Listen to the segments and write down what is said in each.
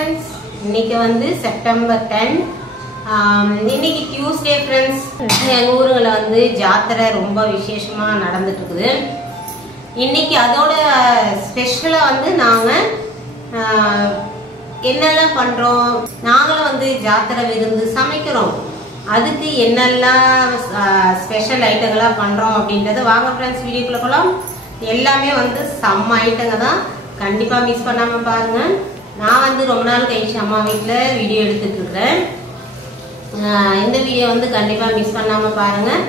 friends, இன்னைக்கு வந்து September 10. இன்னைக்கு டியூஸ்டே ஃப்ரெண்ட்ஸ். எங்கள் ஊருங்களில் வந்து ஜாத்திரை ரொம்ப விசேஷமாக நடந்துட்டு இருக்குது. இன்னைக்கு அதோட ஸ்பெஷலாக வந்து நாங்கள் என்னெல்லாம் பண்ணுறோம், நாங்களும் வந்து ஜாத்திரை விருந்து சமைக்கிறோம். அதுக்கு என்னெல்லாம் ஸ்பெஷல் ஐட்டங்களாக பண்ணுறோம் அப்படின்றத வாங்க ஃப்ரெண்ட்ஸ் வீடியோக்குள்ளே போகலாம். எல்லாமே வந்து செம்ம ஐட்டங்க தான், கண்டிப்பாக மிஸ் பண்ணாமல் பாருங்கள். நான் வந்து ரொம்ப நாள் கழிச்சு அம்மா வீட்டில் வீடியோ எடுத்துகிட்டு இருக்கிறேன். இந்த வீடியோ வந்து கண்டிப்பாக மிஸ் பண்ணாமல் பாருங்கள்.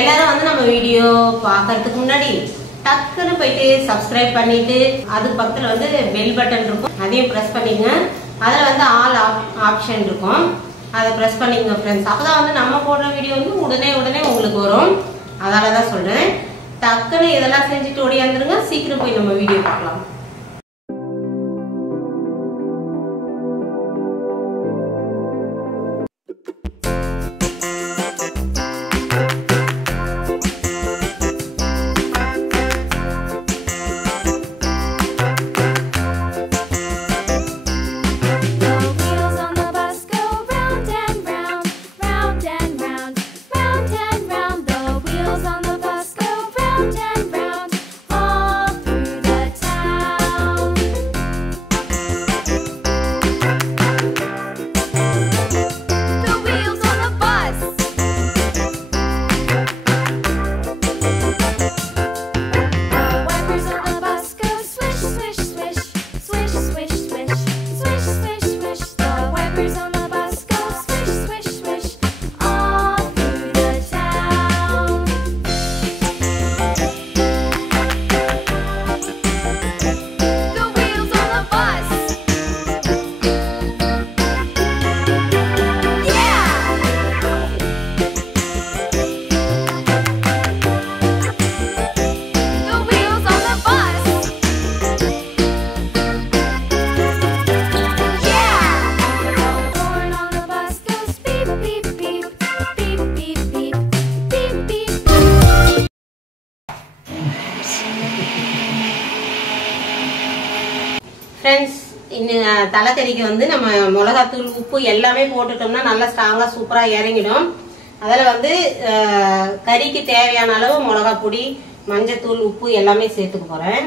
எல்லாரும் வந்து நம்ம வீடியோ பார்க்கறதுக்கு முன்னாடி டக்குன்னு போயிட்டு சப்ஸ்கிரைப் பண்ணிட்டு அதுக்கு பக்கத்தில் வந்து பெல் பட்டன் இருக்கும், அதையும் ப்ரெஸ் பண்ணிக்கங்க. அதில் வந்து ஆல் ஆப்ஷன் இருக்கும், அதை ப்ரெஸ் பண்ணிக்கங்க ஃப்ரெண்ட்ஸ். அப்போ தான் வந்து நம்ம போடுற வீடியோ வந்து உடனே உங்களுக்கு வரும். அதால தான் சொல்கிறேன், டக்குன்னு இதெல்லாம் செஞ்சுட்டு ஓடியாந்துருங்க. சீக்கிரம் போய் நம்ம வீடியோ பார்க்கலாம். ஃப்ரெண்ட்ஸ், இன்னும் தலைக்கறிக்கு வந்து நம்ம மிளகாத்தூள் உப்பு எல்லாமே போட்டுட்டோம்னா நல்லா ஸ்ட்ராங்காக சூப்பராக இறங்கிடும். அதில் வந்து கறிக்கு தேவையான அளவு மிளகா பொடி, மஞ்சத்தூள், உப்பு எல்லாமே சேர்த்துக்க போகிறேன்.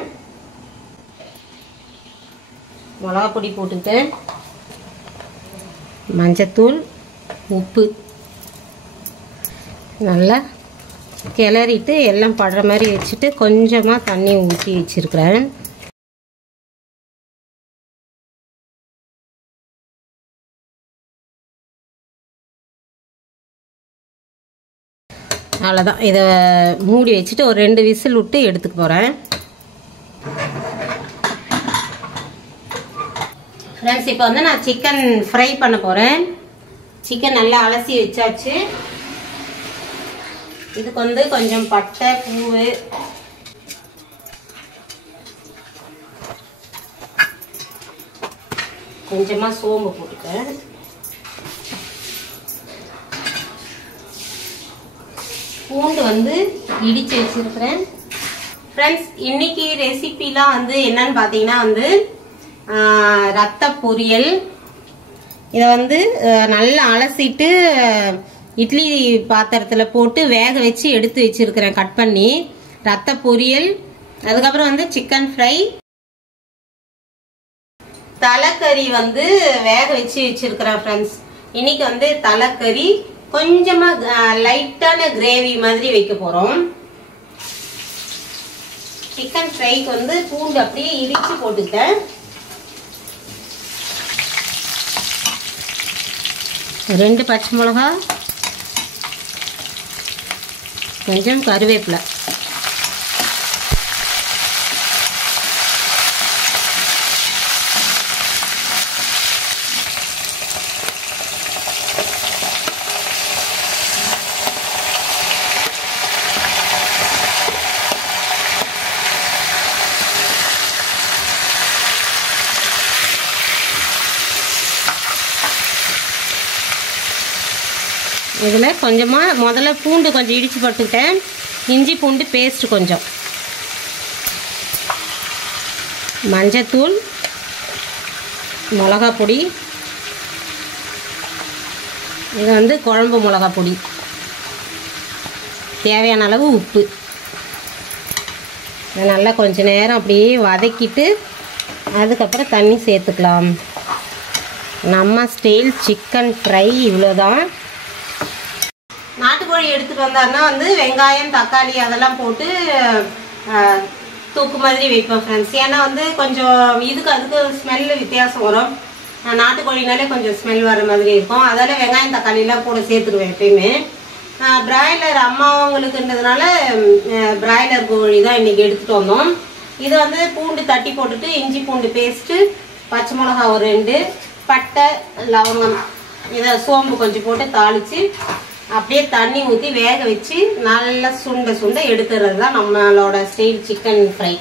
மிளகா பொடி போட்டுட்டு மஞ்சத்தூள், உப்பு நல்லா கிளறிட்டு எல்லாம் படுற மாதிரி வச்சுட்டு கொஞ்சமாக தண்ணி ஊற்றி வச்சுருக்கிறேன். அவ்வளோதான், இதை மூடி வச்சுட்டு ஒரு 2 விசில் விட்டு எடுத்துக்க போகிறேன். ஃப்ரெண்ட்ஸ், இப்போ வந்து நான் சிக்கன் ஃப்ரை பண்ண போகிறேன். சிக்கன் நல்லா அலசி வச்சாச்சு. இதுக்கு வந்து கொஞ்சம் பட்டை, பூவு, கொஞ்சமாக சோம்பு போட்டுக்கேன். பூண்டு வந்து இடிச்சு வச்சிருக்கிறேன். ஃப்ரெண்ட்ஸ், இன்னைக்கு ரெசிபிலாம் வந்து என்னன்னு பார்த்தீங்கன்னா வந்து ரத்த பொரியல். இதை வந்து நல்லா அலசிட்டு இட்லி பாத்திரத்தில் போட்டு வேக வச்சு எடுத்து வச்சிருக்கிறேன் கட் பண்ணி. ரத்த பொரியல், அதுக்கப்புறம் வந்து சிக்கன் ஃப்ரை, தலைக்கறி வந்து வேக வச்சு வச்சிருக்கிறேன் ஃப்ரெண்ட்ஸ். இன்னைக்கு வந்து தலைக்கறி கொஞ்சமா லைட்டான கிரேவி மாதிரி வைக்க போறோம். சிக்கன் ஃப்ரைக்கு வந்து பூண்டு அப்படியே இடிச்சு போட்டுட்டேன். ரெண்டு பச்சை மிளகா, கொஞ்சம் கருவேப்பிலை, இதில் கொஞ்சமாக முதல்ல பூண்டு கொஞ்சம் இடித்து போட்டுக்கிட்டேன். இஞ்சி பூண்டு பேஸ்ட் கொஞ்சம், மஞ்சத்தூள், மிளகா பொடி, இது வந்து குழம்பு மிளகா பொடி, தேவையான அளவு உப்பு. இதை நல்லா கொஞ்சம் நேரம் அப்படியே வதக்கிட்டு அதுக்கப்புறம் தண்ணி சேர்த்துக்கலாம். நம்ம ஸ்டைல் சிக்கன் ஃப்ரை இவ்வளோதான். நாட்டுக்கோழி எடுத்துகிட்டு வந்தாருன்னா வந்து வெங்காயம் தக்காளி அதெல்லாம் போட்டு தூக்கு மாதிரி வைப்பேன் ஃப்ரெண்ட்ஸ். ஏன்னா வந்து கொஞ்சம் இதுக்கு அதுக்கு ஸ்மெல்லு வித்தியாசம் வரும். நாட்டுக்கோழினாலே கொஞ்சம் ஸ்மெல் வர மாதிரி இருக்கும். அதால் வெங்காயம் தக்காளிலாம் கூட சேர்த்துக்குவேன் எப்பயுமே. பிராய்லர் அம்மாவங்களுக்குன்றதுனால பிராய்லர் கோழி தான் இன்றைக்கி எடுத்துகிட்டு வந்தோம். இது வந்து பூண்டு தட்டி போட்டுட்டு இஞ்சி பூண்டு பேஸ்ட்டு, பச்சை மிளகா ஒரு 2, பட்டை லவங்கம், இதை சோம்பு கொஞ்சம் போட்டு தாளித்து அப்படியே தண்ணி ஊற்றி வேக வச்சு நல்லா சுண்ட சுண்ட எடுத்துறது தான் நம்மளோட ஸ்டைல் சிக்கன் ஃப்ரை.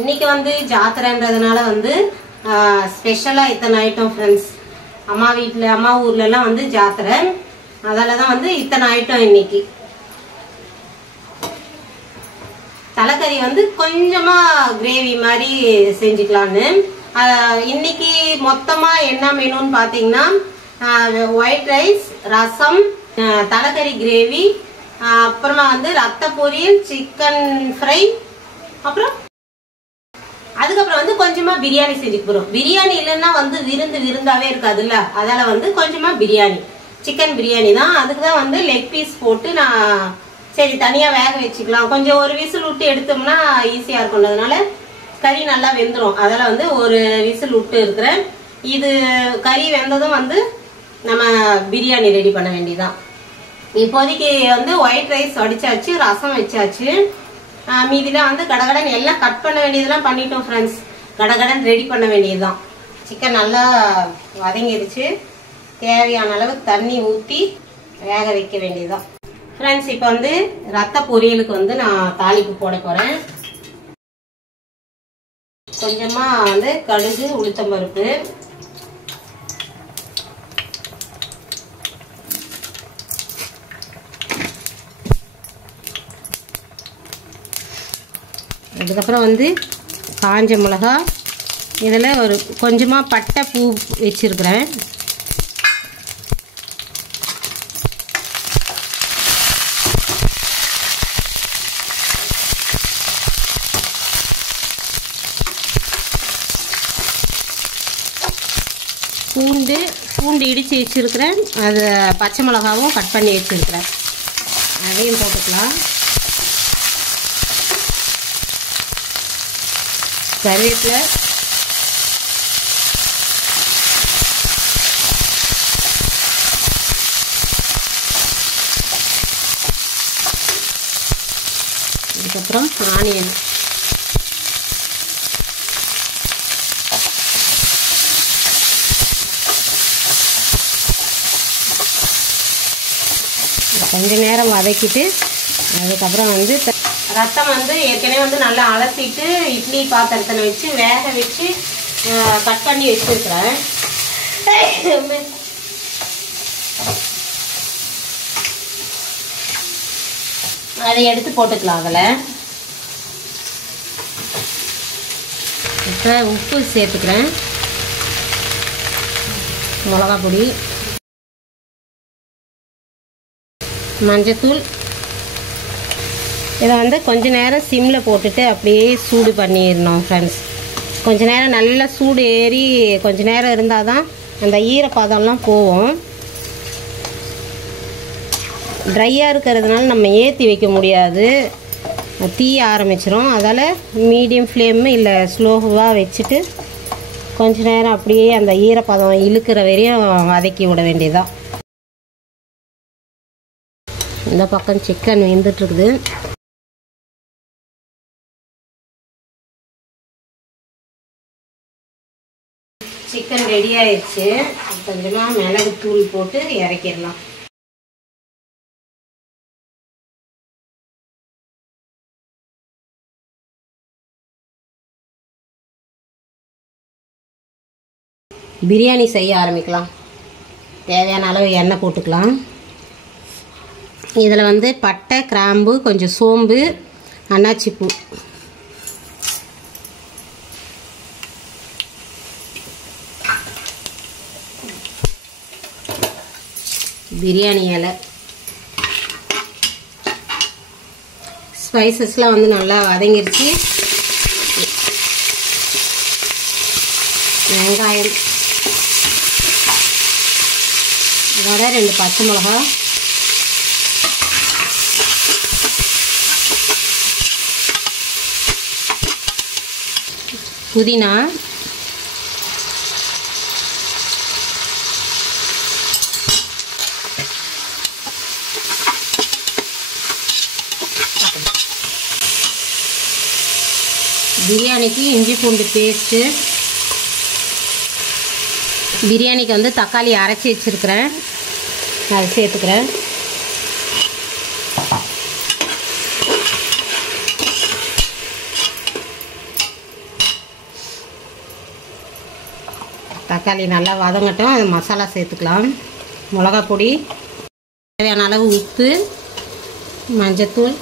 இன்னைக்கு வந்து ஜாத்திரைன்றதுனால வந்து ஸ்பெஷலாக இத்தனை ஐட்டம் ஃப்ரெண்ட்ஸ். அம்மா ஊர்லலாம் வந்து ஜாத்திரை, அதால தான் வந்து இத்தனை ஐட்டம் இன்னைக்கு. தலைக்கறி வந்து கொஞ்சமாக கிரேவி மாதிரி செஞ்சுக்கலான்னு. இன்னைக்கு மொத்தமாக என்ன மெனுன்னு பார்த்தீங்கன்னா ஒயிட் ரைஸ், ரசம், தலைக்கறி கிரேவி, அப்புறமா வந்து ரத்த பொரியல், சிக்கன் ஃப்ரை, அப்புறம் அதுக்கப்புறம் வந்து கொஞ்சமாக பிரியாணி செஞ்சுக்க போகிறோம். பிரியாணி இல்லைன்னா வந்து விருந்தாவே இருக்காதுல்ல, அதால் வந்து கொஞ்சமாக பிரியாணி, சிக்கன் பிரியாணி தான். அதுக்கு தான் வந்து லெக் பீஸ் போட்டு நான் சரி தனியாக வேக வச்சுக்கலாம். கொஞ்சம் ஒரு விசில் விட்டு எடுத்தோம்னா ஈஸியாக இருக்கும்ன்றதுனால கறி நல்லா வெந்துடும். அதில் வந்து ஒரு விசில் விட்டு இருக்கிறேன். இது கறி வெந்ததும் வந்து நம்ம பிரியாணி ரெடி பண்ண வேண்டியதுதான். இப்போதைக்கு வந்து ஒயிட் ரைஸ் வடிச்சாச்சு, ரசம் வச்சாச்சு. மீதிலாம் வந்து கடகடன் எல்லாம் கட் பண்ண வேண்டியதெல்லாம் பண்ணிட்டோம் ஃப்ரெண்ட்ஸ். கடகடன் ரெடி பண்ண வேண்டியதுதான். சிக்கன் நல்லா வதங்கிடுச்சு. தேவையான அளவு தண்ணி ஊற்றி வேக வைக்க வேண்டியதுதான் ஃப்ரெண்ட்ஸ். இப்போ வந்து ரத்த பொரியலுக்கு வந்து நான் தாளிப்பு போட போகிறேன். கொஞ்சமாக வந்து கடுகு, உளுத்தம்பருப்பு, அதுக்கப்புறம் வந்து காஞ்ச மிளகா, இதில் ஒரு கொஞ்சமாக பட்டை பூ வச்சுருக்கிறேன். பூண்டு இடித்து வச்சுருக்கிறேன். அது பச்சை மிளகாவும் கட் பண்ணி வச்சுருக்கிறேன், அதையும் போட்டுக்கலாம். கருவேப்பிலை, அதுக்கப்புறம் ஆனியன், கொஞ்ச நேரம் வதக்கிட்டு அதுக்கப்புறம் வந்து ரத்தம் வந்து ஏற்கனவே வந்து நல்லா அலசிட்டு இட்லி பாத்திரத்தில் வச்சு வேக வச்சு கட் பண்ணி வச்சுருக்கிறேன். அதை எடுத்து போட்டுக்கலாம். அதில் இப்போ உப்பு சேர்த்துக்கிறேன், மிளகா பொடி, மஞ்சத்தூள். இதை வந்து கொஞ்ச நேரம் சிம்மில் போட்டுட்டு அப்படியே சூடு பண்ணிடணும் ஃப்ரெண்ட்ஸ். கொஞ்ச நேரம் நல்லா சூடு ஏறி கொஞ்ச நேரம் இருந்தால் தான் அந்த ஈரப்பதம்லாம் போகும். ட்ரையாக இருக்கிறதுனால நம்ம ஏற்றி வைக்க முடியாது, தீய ஆரம்பிச்சிடும். அதால் மீடியம் ஃப்ளேம் இல்லை ஸ்லோவாக வச்சுட்டு கொஞ்ச நேரம் அப்படியே அந்த ஈரப்பதம் இழுக்கிற வரையும் வதக்கி விட வேண்டியதுதான். இந்த பக்கம் சிக்கன் வெந்துட்டுருக்குது. சிக்கன் ரெடி ஆயிடுச்சு. கொஞ்சமாக மிளகு தூள் போட்டு இறக்கிடலாம். பிரியாணி செய்ய ஆரம்பிக்கலாம். தேவையான அளவு எண்ணெய் போட்டுக்கலாம். இதில் வந்து பட்டை, கிராம்பு, கொஞ்சம் சோம்பு, அன்னாச்சிப்பூ, பிரியாணி இலை, ஸ்பைசஸ்லாம் வந்து நல்லா வதங்கிருச்சு. வெங்காயம், இதோட 2 பச்சை மிளகா, புதினா, பிரியாணிக்கு இஞ்சி பூண்டு பேஸ்ட்டு, பிரியாணிக்கு வந்து தக்காளி அரைச்சி வச்சுருக்கிறேன், அதை சேர்த்துக்கிறேன். தக்காளி நல்லா வதங்கட்டும். அது மசாலா சேர்த்துக்கலாம். மிளகாய் பொடி, தேவையான அளவு உப்பு, மஞ்சத்தூள்,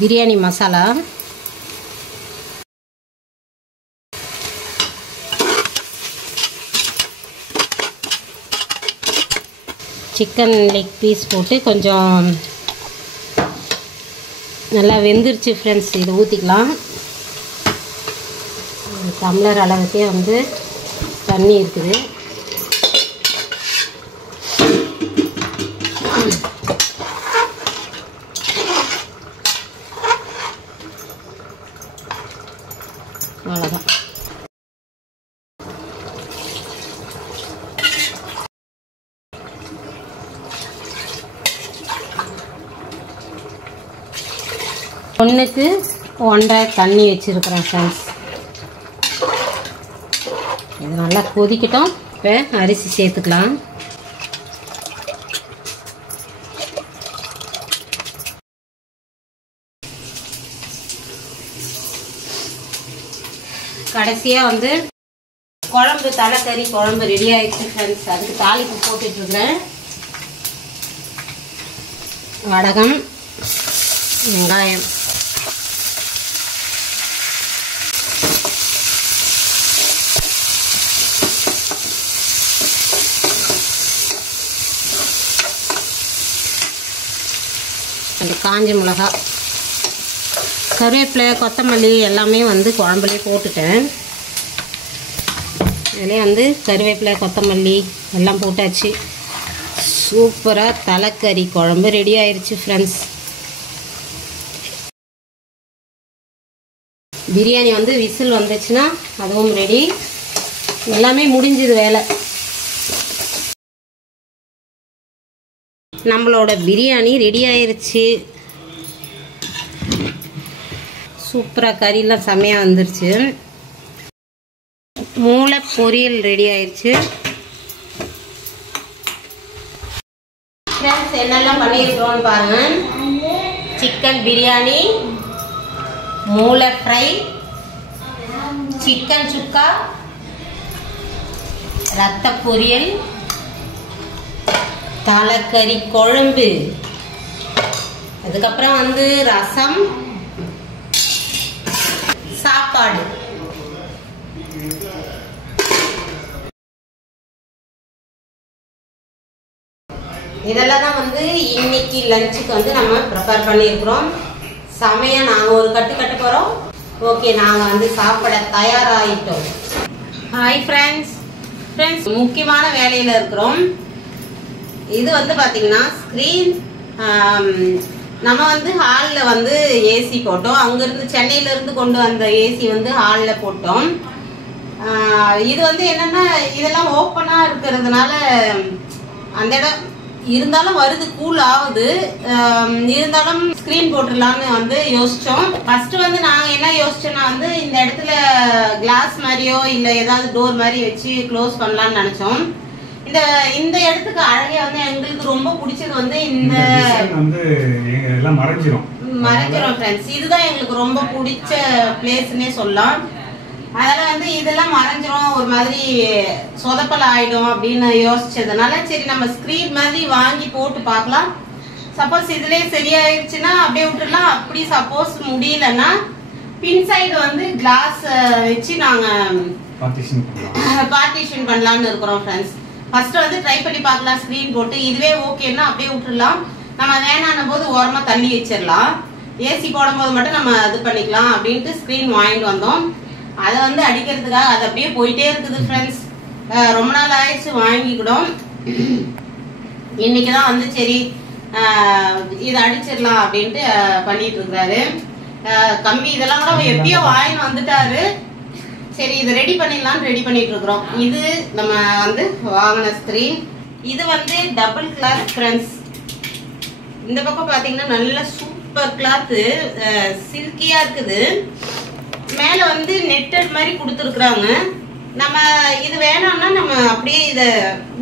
biryani masala, chicken leg piece போட்டு கொஞ்சம் நல்லா வெந்துருச்சு ஃப்ரெண்ட்ஸ். இதை ஊற்றிக்கலாம். டம்ளர் அளவுக்கே வந்து தண்ணி இருக்குது. அவ்வளோதான். ஒன்றுக்கு 1.5 தண்ணி வச்சுருக்கிறேன் ஃப்ரெண்ட்ஸ். இது நல்லா கொதிக்கட்டும். இப்போ அரிசி சேர்த்துக்கலாம். கடைசியாக வந்து குழம்பு, தலைக்கறி குழம்பு ரெடி ஆகிடுச்சு ஃப்ரெண்ட்ஸ். அதுக்கு தாளிப்பு போட்டுட்ருக்குறேன். வடகம், வெங்காயம், அந்த காஞ்ச மிளகாய், கருவேப்பிலை, கொத்தமல்லி எல்லாமே வந்து குழம்புலேயே போட்டுட்டேன். இதிலே வந்து கருவேப்பிலை, கொத்தமல்லி எல்லாம் போட்டாச்சு. சூப்பராக தலைக்கறி குழம்பு ரெடி ஆயிடுச்சு ஃப்ரெண்ட்ஸ். பிரியாணி வந்து விசில் வந்துச்சுன்னா அதுவும் ரெடி. எல்லாமே முடிஞ்சது வேலை. நம்மளோட பிரியாணி ரெடி ஆயிருச்சு. சூப்பராக கறியெல்லாம் செம்மையாக வந்துருச்சு. மூளை பொரியல் ரெடி ஆயிடுச்சு. ஃப்ரெண்ட்ஸ் என்னெல்லாம் பண்ணியிருக்கிறோன்னு பாருங்கள். சிக்கன் பிரியாணி, மூளை ஃப்ரை, சிக்கன் சுக்கா, ரத்த பொரியல், தலைக்கறி குழம்பு, அதுக்கப்புறம் வந்து ரசம், சாப்பாடு. இதெல்லாம் தான் வந்து இன்னைக்கு லஞ்சுக்கு வந்து நம்ம ப்ரிப்பேர் பண்ணியிருக்கிறோம். செமையாக நாங்கள் ஒரு கட்டு கட்ட போகிறோம். ஓகே, நாங்கள் வந்து சாப்பிட தயாராகிட்டோம். Hi friends. முக்கியமான வேலையில் இருக்கிறோம். இது வந்து பார்த்தீங்கன்னா ஸ்க்ரீன். நம்ம வந்து ஹாலில் வந்து ஏசி போட்டோம். அங்கேருந்து சென்னையிலேருந்து கொண்டு வந்த ஏசி வந்து ஹாலில் போட்டோம். இது வந்து என்னென்னா இதெல்லாம் ஓப்பனாக இருக்கிறதுனால அந்த இடம் இருந்தாலும் வருது, கூல் ஆகுது. இருந்தாலும் ஸ்க்ரீன் போட்டுடலான்னு வந்து யோசித்தோம். ஃபஸ்ட்டு வந்து நாங்கள் என்ன யோசிச்சோன்னா வந்து இந்த இடத்துல கிளாஸ் மாதிரியோ இல்லை ஏதாவது டோர் மாதிரி வச்சு க்ளோஸ் பண்ணலான்னு நினச்சோம். இந்த இடத்துக்கு அழகே வந்து எங்களுக்கு ரொம்ப பிடிச்சது வந்து இந்த மறைஞ்சிரும் ஃப்ரெண்ட்ஸ். இதுதான் எங்களுக்கு ரொம்ப பிடிச்ச பிளேஸ்னே சொல்லலாம். அதனால வந்து இதெல்லாம் மறைஞ்சிரும், ஒரு மாதிரி சொதப்பல் ஆயிடும் அப்படின்னு யோசிச்சதுனால சரி நம்ம ஸ்கிரீன் மாதிரி வாங்கி போட்டு பார்க்கலாம். சப்போஸ் இதுலயே சரியாயிருச்சுன்னா அப்படியே விட்டுடலாம். அப்படி சப்போஸ் முடியலன்னா பின் சைடு வந்து கிளாஸ் வச்சு நாங்க பார்ட்டிஷன் பண்ணலாம்னு இருக்கிறோம் ஃப்ரெண்ட்ஸ். ஃபர்ஸ்ட் வந்து ட்ரை பண்ணி பார்க்கலாம் ஸ்கிரீன் போட்டு. இதுவே ஓகேன்னா அப்படியே விட்டுடலாம். நம்ம வேணான போது ஓரமா தள்ளி வச்சிடலாம். ஏசி போடும்போது மட்டும் நம்ம இது பண்ணிக்கலாம் அப்படின்ட்டு ஸ்கிரீன் வாங்கிட்டு வந்தோம். அதை வந்து அடிக்கிறதுக்காக அது அப்படியே போயிட்டே இருக்குது ஃப்ரெண்ட்ஸ். ரொம்ப நாள் ஆயிடுச்சு வாங்கிக்கிடும். இன்னைக்குதான் வந்து சரி இதை அடிச்சிடலாம் அப்படின்ட்டு பண்ணிட்டு இருக்கிறாரு. கம்பி இதெல்லாம் கூட எப்பயோ வாங்கிட்டு வந்துட்டாரு. சரி இதை ரெடி பண்ணிடலாம் ரெடி பண்ணிட்டு இருக்கிறோம். இது நம்ம வந்து வாங்கின ஸ்கிரீன். இது வந்து டபுள் கிளாத் ஃப்ரெண்ட்ஸ். இந்த பக்கம் பாத்தீங்கன்னா நல்ல சூப்பர் கிளாத், சில்கியா இருக்குது. மேல வந்து நெட்டட் மாதிரி கொடுத்துருக்குறாங்க. நம்ம இது வேணாம்னா நம்ம அப்படியே இதை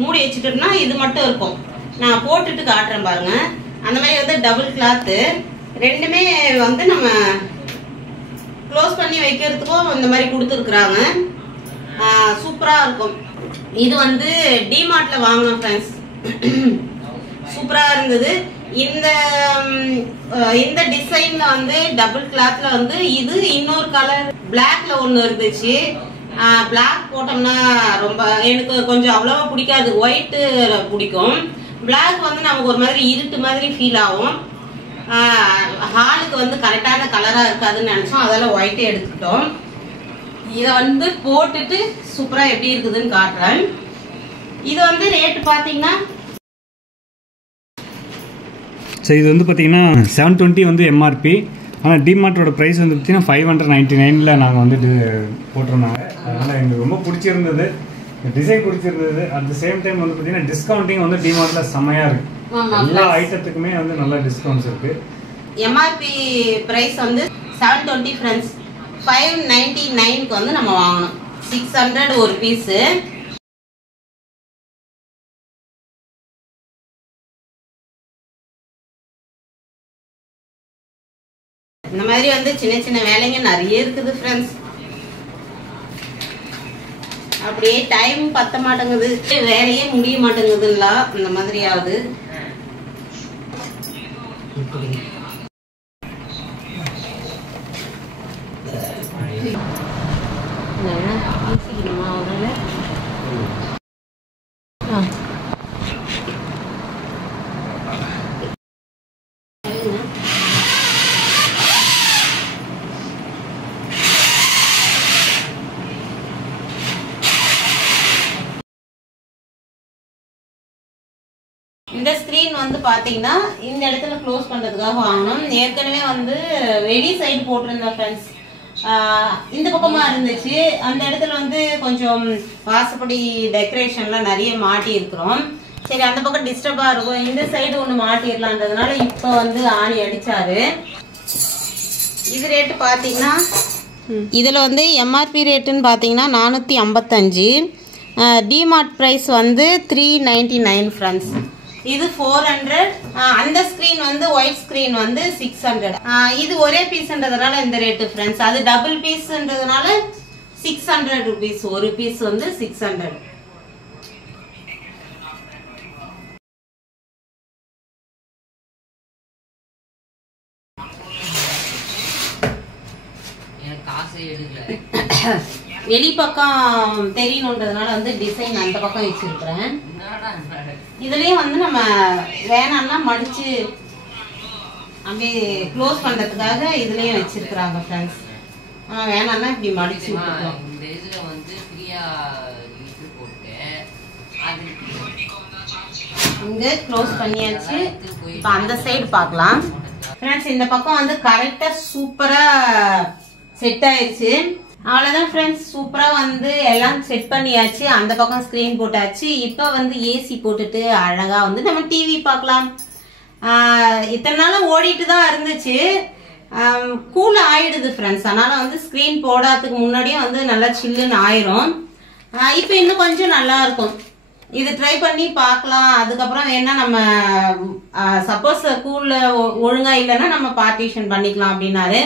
மூடி வச்சுட்டோம்னா இது மட்டும் இருக்கும். நான் போட்டுட்டு காட்டுறேன் பாருங்க. அந்த மாதிரி வந்து டபுள் கிளாத்து ரெண்டுமே வந்து நம்ம க்ளோஸ் பண்ணி வைக்கிறதுக்கும் இந்த மாதிரி கொடுத்துருக்குறாங்க. சூப்பரா இருக்கும். இது வந்து டிமார்ட்ல வாங்கினோம் ஃப்ரெண்ட்ஸ். சூப்பரா இருந்தது. இந்த டிசைன்ல வந்து டபுள் கிளாத்ல வந்து இது இன்னொரு கலர் பிளாக்ல ஒண்ணு இருந்துச்சு. பிளாக் போட்டோம்னா ரொம்ப எனக்கு கொஞ்சம் அவ்வளவா பிடிக்காது. ஒயிட் பிடிக்கும். பிளாக் வந்து நமக்கு ஒரு மாதிரி இருட்டு மாதிரி ஃபீல் ஆகும். ஹாலுக்கு வந்து கரெக்டான கலரா இருக்காதுன்னு நினைச்சோம். அதெல்லாம் ஒயிட்டே எடுத்துக்கிட்டோம். இதை வந்து போட்டுட்டு சூப்பரா எப்படி இருக்குதுன்னு காட்டுறேன். இது வந்து ரேட் பாத்தீங்கன்னா இது வந்து பார்த்தீங்கன்னா 720 வந்து எம்ஆர்பி. ஆனால் டிமார்ட்டோட ப்ரைஸ் வந்து பார்த்தீங்கன்னா 599 நாங்கள் வந்து போட்டிருந்தாங்க. அதனால் எங்களுக்கு ரொம்ப பிடிச்சிருந்தது, டிசைன் பிடிச்சிருந்தது. அட் த சேம் டைம் வந்து பார்த்தீங்கன்னா டிஸ்கவுண்டிங் வந்து டிமார்ட்டில் செம்மையாக இருக்குது. எல்லா ஐட்டத்துக்குமே வந்து நல்ல டிஸ்கவுண்ட்ஸ் இருக்குது. எம்ஆர்பி ப்ரைஸ் வந்து 720 ஃப்ரெண்ட்ஸ். 599க்கு வந்து நம்ம வாங்கணும். 600 ஒரு பீஸு. இந்த மாதிரி வந்து சின்ன சின்ன வேலைங்க நிறைய இருக்குது ஃப்ரெண்ட்ஸ். அப்படியே டைம் பத்த மாட்டேங்குது, வேலையே முடிய மாட்டேங்குதுங்களா இந்த மாதிரி ஆகுது. இந்த ஸ்கிரீன் வந்து பாத்தீங்கன்னா இந்த இடத்துல க்ளோஸ் பண்றதுக்காக வாங்கணும். ஏற்கனவே வந்து வெளி சைடு போட்டிருந்தேன் ஃப்ரெண்ட்ஸ். இந்த பக்கமா இருந்துச்சு. அந்த இடத்துல வந்து கொஞ்சம் வாசப்படி டெக்கரேஷன்லாம் நிறைய மாட்டி இருக்கிறோம். சரி அந்த பக்கம் டிஸ்டர்பா இருக்கும், இந்த சைடு ஒண்ணு மாட்டிடலான்றதுனால இப்ப வந்து ஆணி அடிச்சாரு. இது ரேட்டு பாத்தீங்கன்னா இதுல வந்து எம்ஆர்பி ரேட்டுன்னு பாத்தீங்கன்னா 455. டிமார்ட் பிரைஸ் வந்து 399 ஃப்ரெண்ட்ஸ். இது 400. அந்த ஸ்கிரீன் வந்து ஒயிட் ஸ்கிரீன் வந்து 600. இது ஒரே பீஸ்ன்றதுனால இந்த ரேட்டு ஃப்ரெண்ட்ஸ். அது டபுள் பீஸ்ன்றதுனால 600 rupees. ஒரு பீஸ் வந்து 600. வெளி பக்கம் தெரியணுன்றதுனால வந்து டிசைன் அந்த பக்கம் வச்சிருக்கிறேன். இதுலயும் வந்து நம்ம வேணாம்னா மடிச்சு அப்படியே க்ளோஸ் பண்றதுக்காக இதுலயும் வச்சிருக்கிறாங்க ஃப்ரெண்ட்ஸ். வேணாம்னா இப்படி மடிச்சு விட்டுக்கலாம். இந்த இதுல வந்து ஃப்ரீயா இது போட்டு அது இங்க க்ளோஸ் பண்ணியாச்சு. இப்போ அந்த சைடு பார்க்கலாம் ஃப்ரெண்ட்ஸ். இந்த பக்கம் வந்து கரெக்டா சூப்பரா செட் ஆயிடுச்சு. அவ்வளவுதான் ஃப்ரெண்ட்ஸ். சூப்பரா வந்து எல்லாம் செட் பண்ணியாச்சு. அந்த பக்கம் ஸ்கிரீன் போட்டாச்சு. இப்ப வந்து ஏசி போட்டுட்டு அழகா வந்து நம்ம டிவி பார்க்கலாம். இத்தனை நாளும் ஓடிட்டு தான் இருந்துச்சு. கூல் ஆயிடுது ஃப்ரெண்ட்ஸ். அதனால வந்து ஸ்கிரீன் போடாததுக்கு முன்னாடியே வந்து நல்லா சில்லுன்னு ஆயிரும். இப்ப இன்னும் கொஞ்சம் நல்லா இருக்கும். இது ட்ரை பண்ணி பார்க்கலாம். அதுக்கப்புறம் வேணா நம்ம சப்போஸ் கூல்ல ஒழுங்கா இல்லைன்னா நம்ம பார்ட்டிஷன் பண்ணிக்கலாம் அப்படின்னாரு.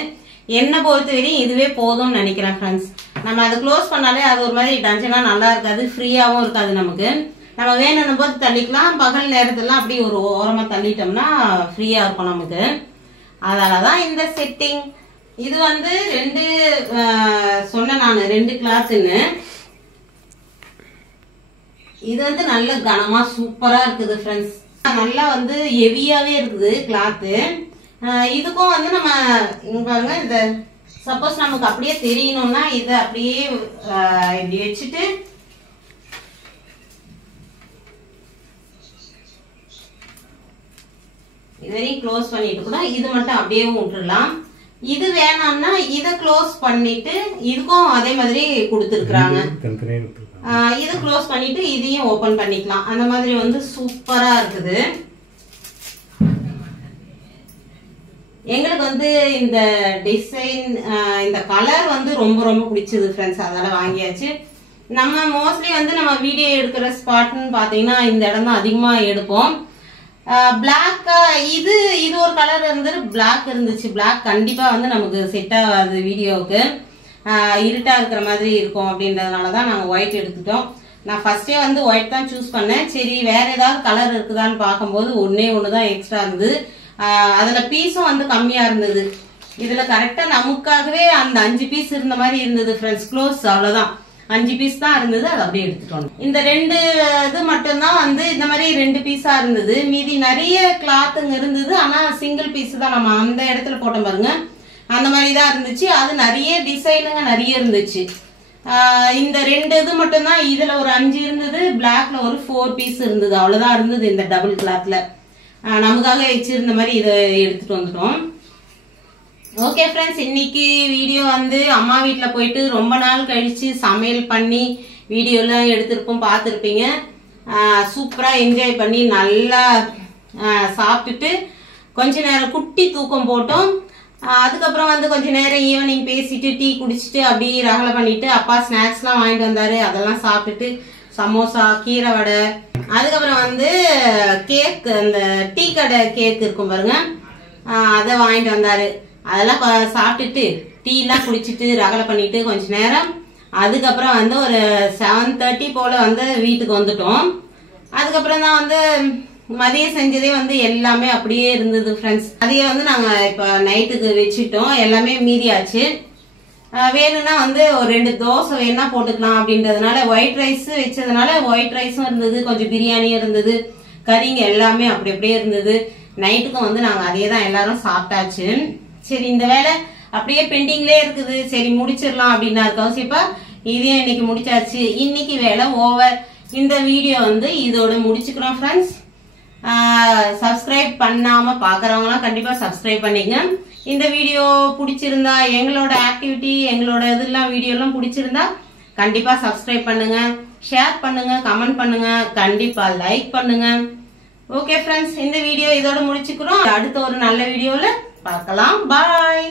என்ன பொறுத்தவரையும் இதுவே போதும்னு நினைக்கிறேன் ஃப்ரெண்ட்ஸ். நம்ம அதை க்ளோஸ் பண்ணாலே அது ஒரு மாதிரி டென்ஷனா நல்லா இருக்காது, ஃப்ரீயாவும் இருக்காது நமக்கு. நம்ம வேணும் போது தள்ளிக்கலாம், பகல் நேரத்துல அப்படி ஒரு ஓரமா தள்ளிட்டோம்னா ஃப்ரீயா இருக்கும் நமக்கு. அதனாலதான் இந்த செட்டிங். இது வந்து 2 சொன்ன நான் 2 கிளாத்ன்னு. இது வந்து நல்ல கனமா சூப்பரா இருக்குது ஃப்ரெண்ட்ஸ். நல்லா வந்து ஹெவியாவே இருக்குது கிளாத்து. இதுக்கும் வந்து நம்ம இங்க பாருங்க, இந்த சப்போஸ் நமக்கு அப்படியே தெரியணும்னா இதை அப்படியே இப்படி வச்சுட்டு இதையும் க்ளோஸ் பண்ணிட்டு கூட இது மட்டும் அப்படியே விட்டுடலாம். இது வேணாம்னா இதை க்ளோஸ் பண்ணிட்டு இதுக்கும் அதே மாதிரி கொடுத்துருக்குறாங்க. இது க்ளோஸ் பண்ணிட்டு இதையும் ஓபன் பண்ணிக்கலாம். அந்த மாதிரி வந்து சூப்பரா இருக்குது. எங்களுக்கு வந்து இந்த டிசைன், இந்த கலர் வந்து ரொம்ப ரொம்ப பிடிச்சது ஃப்ரெண்ட்ஸ். அதனால வாங்கியாச்சு. நம்ம மோஸ்ட்லி வந்து நம்ம வீடியோ எடுக்கிற ஸ்பாட்னு பாத்தீங்கன்னா இந்த இடம் தான் அதிகமா எடுப்போம். பிளாக் இது ஒரு கலர் இருந்தது, பிளாக் இருந்துச்சு. பிளாக் கண்டிப்பா வந்து நமக்கு செட் ஆகாது வீடியோவுக்கு, இருட்டா இருக்கிற மாதிரி இருக்கும் அப்படின்றதுனாலதான் நாங்க ஒயிட் எடுத்துட்டோம். நான் ஃபர்ஸ்டே வந்து ஒயிட் தான் சூஸ் பண்ணேன். சரி வேற ஏதாவது கலர் இருக்குதான்னு பார்க்கும்போது ஒன்னே ஒண்ணுதான் எக்ஸ்ட்ரா இருந்தது. அதுல பீஸும் வந்து கம்மியா இருந்தது. இதுல கரெக்டா நமக்காகவே அந்த 5 பீஸ் இருந்த மாதிரி இருந்தது ஃப்ரெண்ட்ஸ். க்ளோஸ் அவ்வளவுதான், 5 பீஸ் தான் இருந்தது. அது அப்படியே எடுத்துட்டோம். இந்த 2 இது மட்டும்தான் வந்து இந்த மாதிரி 2 பீஸா இருந்தது. மீதி நிறைய கிளாத்துங்க இருந்தது. ஆனா சிங்கிள் பீஸ் தான் நம்ம அந்த இடத்துல போட்டோம் பாருங்க, அந்த மாதிரி தான் இருந்துச்சு. அது நிறைய டிசைனுங்க நிறைய இருந்துச்சு. இந்த 2 இது மட்டும்தான். இதுல ஒரு 5 இருந்தது, பிளாக்ல ஒரு 4 பீஸ் இருந்தது. அவ்வளவுதான் இருந்தது இந்த டபுள் கிளாத்ல. நமக்காக வச்சிருந்த மாதிரி இதை எடுத்துட்டு வந்துட்டோம். ஓகே ஃப்ரெண்ட்ஸ், இன்னைக்கு வீடியோ வந்து அம்மா வீட்டுல போயிட்டு ரொம்ப நாள் கழிச்சு சமையல் பண்ணி வீடியோ எல்லாம் எடுத்திருப்போம், பார்த்துருப்பீங்க. சூப்பரா என்ஜாய் பண்ணி நல்லா சாப்பிட்டுட்டு கொஞ்ச நேரம் குட்டி தூக்கம் போட்டோம். அதுக்கப்புறம் வந்து கொஞ்ச நேரம் ஈவினிங் பேசிட்டு டீ குடிச்சிட்டு அப்படியே ரகலை பண்ணிட்டு அப்பா ஸ்நாக்ஸ் எல்லாம் வாங்கிட்டு வந்தாரு. அதெல்லாம் சாப்பிட்டுட்டு சமோசா, கீரை வடை, அதுக்கப்புறம் வந்து கேக், அந்த டீ கடை கேக் இருக்கும் பாருங்க, அதை வாங்கிட்டு வந்தாரு. அதெல்லாம் சாப்பிட்டுட்டு டீ எல்லாம் குடிச்சிட்டு ரகலை பண்ணிட்டு கொஞ்ச நேரம், அதுக்கப்புறம் வந்து ஒரு 7:30 போல வந்து வீட்டுக்கு வந்துட்டோம். அதுக்கப்புறம் தான் வந்து மதியம் செஞ்சதே வந்து எல்லாமே அப்படியே இருந்தது ஃப்ரெண்ட்ஸ். அதையே வந்து நாங்க இப்ப நைட்டுக்கு வச்சுட்டோம், எல்லாமே மீதியாச்சு. வேணும்னா வந்து ஒரு 2 தோசை வேணா போட்டுக்கலாம் அப்படின்றதுனால ஒயிட் ரைஸ் வச்சதுனால ஒயிட் ரைஸும் இருந்தது, கொஞ்சம் பிரியாணியும் இருந்தது, கறிங்க எல்லாமே அப்படி அப்படியே இருந்தது. நைட்டுக்கும் வந்து நாங்க அதே தான் எல்லாரும் சாப்பிட்டாச்சு. சரி இந்த வேலை அப்படியே பெண்டிங்லயே இருக்குது, சரி முடிச்சிடலாம் அப்படின்னா கௌசிப்பா இதையும் இன்னைக்கு முடிச்சாச்சு. இன்னைக்கு வேலை ஓவர். இந்த வீடியோ வந்து இதோட முடிச்சுக்கிறோம் ஃப்ரெண்ட்ஸ். சப்ஸ்கிரைப் பண்ணாம பாக்குறவங்களாம் கண்டிப்பா சப்ஸ்கிரைப் பண்ணிங்க. இந்த வீடியோ பிடிச்சிருந்தா, எங்களோட ஆக்டிவிட்டி, எங்களோட இதெல்லாம் வீடியோ எல்லாம் பிடிச்சிருந்தா கண்டிப்பா சப்ஸ்கிரைப் பண்ணுங்க, ஷேர் பண்ணுங்க, கமெண்ட் பண்ணுங்க, கண்டிப்பா லைக் பண்ணுங்க. ஓகே ஃப்ரெண்ட்ஸ், இந்த வீடியோ இதோட முடிச்சுக்கிறோம். அடுத்த ஒரு நல்ல வீடியோல பார்க்கலாம். பாய்.